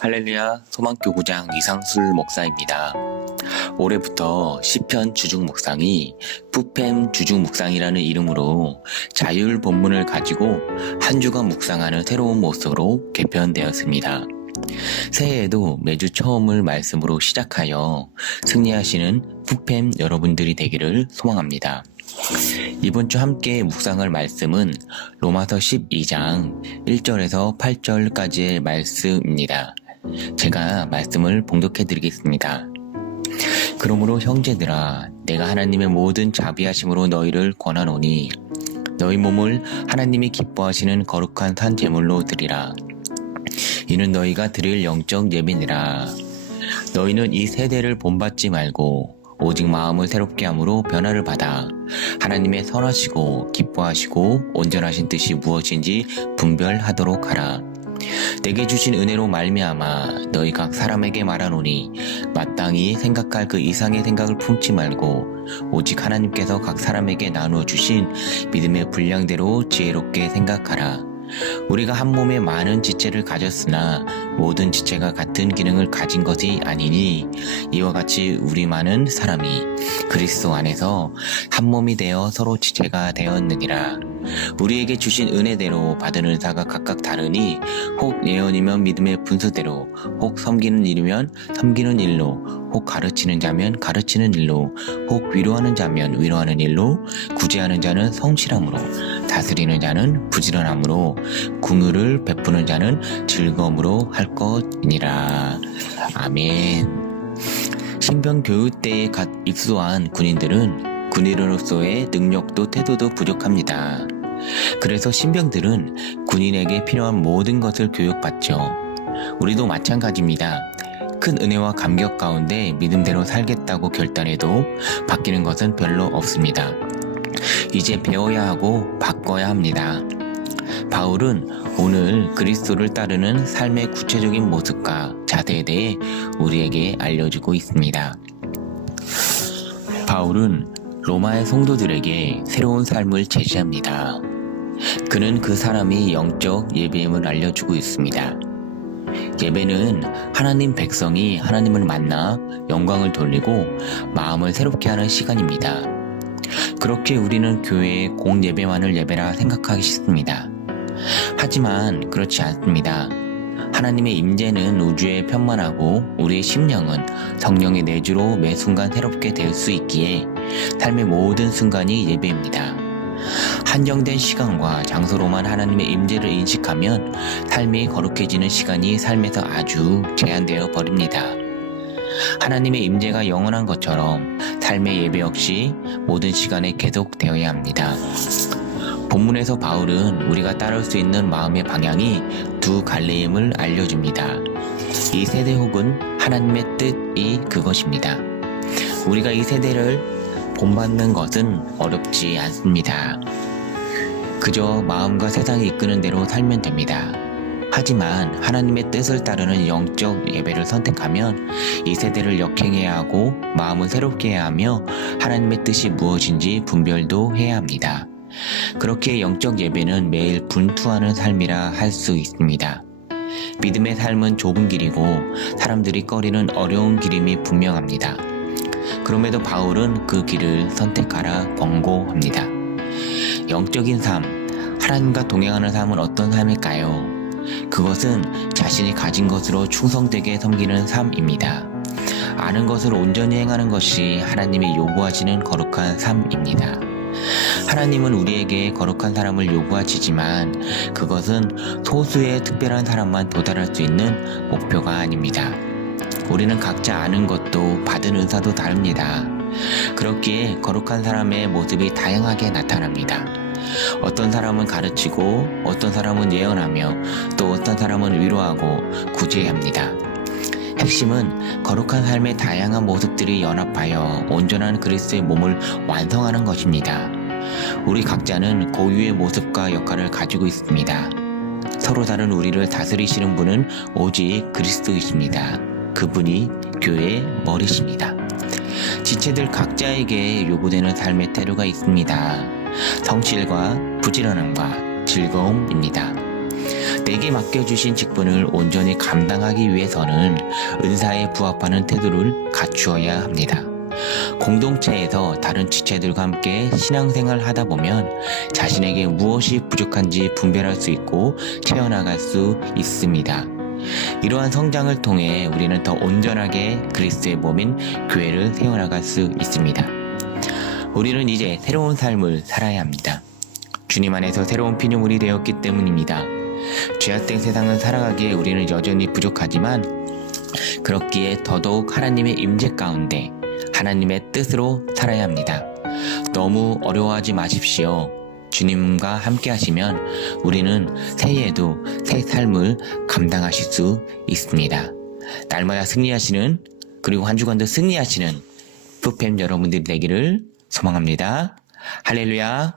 할렐루야 소망교구장 이상술 목사입니다. 올해부터 시편 주중 묵상이 푸팸 주중 묵상이라는 이름으로 자율 본문을 가지고 한 주간 묵상하는 새로운 모습으로 개편되었습니다. 새해에도 매주 처음을 말씀으로 시작하여 승리하시는 푸팸 여러분들이 되기를 소망합니다. 이번 주 함께 묵상할 말씀은 로마서 12장 1절에서 8절까지의 말씀입니다. 제가 말씀을 봉독해 드리겠습니다. 그러므로 형제들아, 내가 하나님의 모든 자비하심으로 너희를 권하노니 너희 몸을 하나님이 기뻐하시는 거룩한 산 제물로 드리라. 이는 너희가 드릴 영적 예배니라. 너희는 이 세대를 본받지 말고 오직 마음을 새롭게 함으로 변화를 받아 하나님의 선하시고 기뻐하시고 온전하신 뜻이 무엇인지 분별하도록 하라. 내게 주신 은혜로 말미암아 너희 각 사람에게 말하노니 마땅히 생각할 그 이상의 생각을 품지 말고 오직 하나님께서 각 사람에게 나누어 주신 믿음의 분량대로 지혜롭게 생각하라. 우리가 한 몸에 많은 지체를 가졌으나 모든 지체가 같은 기능을 가진 것이 아니니 이와 같이 우리 많은 사람이 그리스도 안에서 한 몸이 되어 서로 지체가 되었느니라. 우리에게 주신 은혜대로 받은 은사가 각각 다르니 혹 예언이면 믿음의 분수대로, 혹 섬기는 일이면 섬기는 일로, 혹 가르치는 자면 가르치는 일로, 혹 위로하는 자면 위로하는 일로, 구제하는 자는 성실함으로, 다스리는 자는 부지런함으로, 긍휼을 베푸는 자는 즐거움으로 할 것이니라. 아멘. 신병 교육 때에 갓 입소한 군인들은 군인으로서의 능력도 태도도 부족합니다. 그래서 신병들은 군인에게 필요한 모든 것을 교육받죠. 우리도 마찬가지입니다. 큰 은혜와 감격 가운데 믿음대로 살겠다고 결단해도 바뀌는 것은 별로 없습니다. 이제 배워야 하고 바꿔야 합니다. 바울은 오늘 그리스도를 따르는 삶의 구체적인 모습과 자세에 대해 우리에게 알려주고 있습니다. 바울은 로마의 성도들에게 새로운 삶을 제시합니다. 그는 그 사람이 영적 예배임을 알려주고 있습니다. 예배는 하나님 백성이 하나님을 만나 영광을 돌리고 마음을 새롭게 하는 시간입니다. 그렇게 우리는 교회의 공예배만을 예배라 생각하기 쉽습니다. 하지만 그렇지 않습니다. 하나님의 임재는 우주에 편만하고 우리의 심령은 성령의 내주로 매 순간 새롭게 될 수 있기에 삶의 모든 순간이 예배입니다. 한정된 시간과 장소로만 하나님의 임재를 인식하면 삶이 거룩해지는 시간이 삶에서 아주 제한되어 버립니다. 하나님의 임재가 영원한 것처럼 삶의 예배 역시 모든 시간에 계속되어야 합니다. 본문에서 바울은 우리가 따를 수 있는 마음의 방향이 두 갈래임을 알려줍니다. 이 세대 혹은 하나님의 뜻이 그것입니다. 우리가 이 세대를 본받는 것은 어렵지 않습니다. 그저 마음과 세상이 이끄는 대로 살면 됩니다. 하지만 하나님의 뜻을 따르는 영적 예배를 선택하면 이 세대를 역행해야 하고 마음을 새롭게 해야 하며 하나님의 뜻이 무엇인지 분별도 해야 합니다. 그렇게 영적 예배는 매일 분투하는 삶이라 할 수 있습니다. 믿음의 삶은 좁은 길이고 사람들이 꺼리는 어려운 길임이 분명합니다. 그럼에도 바울은 그 길을 선택하라 권고합니다. 영적인 삶, 하나님과 동행하는 삶은 어떤 삶일까요? 그것은 자신이 가진 것으로 충성되게 섬기는 삶입니다. 아는 것을 온전히 행하는 것이 하나님이 요구하시는 거룩한 삶입니다. 하나님은 우리에게 거룩한 사람을 요구하시지만 그것은 소수의 특별한 사람만 도달할 수 있는 목표가 아닙니다. 우리는 각자 아는 것도 받은 은사도 다릅니다. 그렇기에 거룩한 사람의 모습이 다양하게 나타납니다. 어떤 사람은 가르치고 어떤 사람은 예언하며 또 어떤 사람은 위로하고 구제합니다. 핵심은 거룩한 삶의 다양한 모습들이 연합하여 온전한 그리스도의 몸을 완성하는 것입니다. 우리 각자는 고유의 모습과 역할을 가지고 있습니다. 서로 다른 우리를 다스리시는 분은 오직 그리스도이십니다. 그분이 교회의 머리십니다. 지체들 각자에게 요구되는 삶의 태도가 있습니다. 성실과 부지런함과 즐거움입니다. 내게 맡겨주신 직분을 온전히 감당하기 위해서는 은사에 부합하는 태도를 갖추어야 합니다. 공동체에서 다른 지체들과 함께 신앙생활을 하다 보면 자신에게 무엇이 부족한지 분별할 수 있고 채워나갈 수 있습니다. 이러한 성장을 통해 우리는 더 온전하게 그리스도의 몸인 교회를 세워나갈 수 있습니다. 우리는 이제 새로운 삶을 살아야 합니다. 주님 안에서 새로운 피조물이 되었기 때문입니다. 죄악된 세상을 살아가기에 우리는 여전히 부족하지만 그렇기에 더더욱 하나님의 임재 가운데 하나님의 뜻으로 살아야 합니다. 너무 어려워하지 마십시오. 주님과 함께 하시면 우리는 새해에도 새 삶을 감당하실 수 있습니다. 날마다 승리하시는, 그리고 한 주간도 승리하시는 푸팸 여러분들이 되기를 소망합니다. 할렐루야.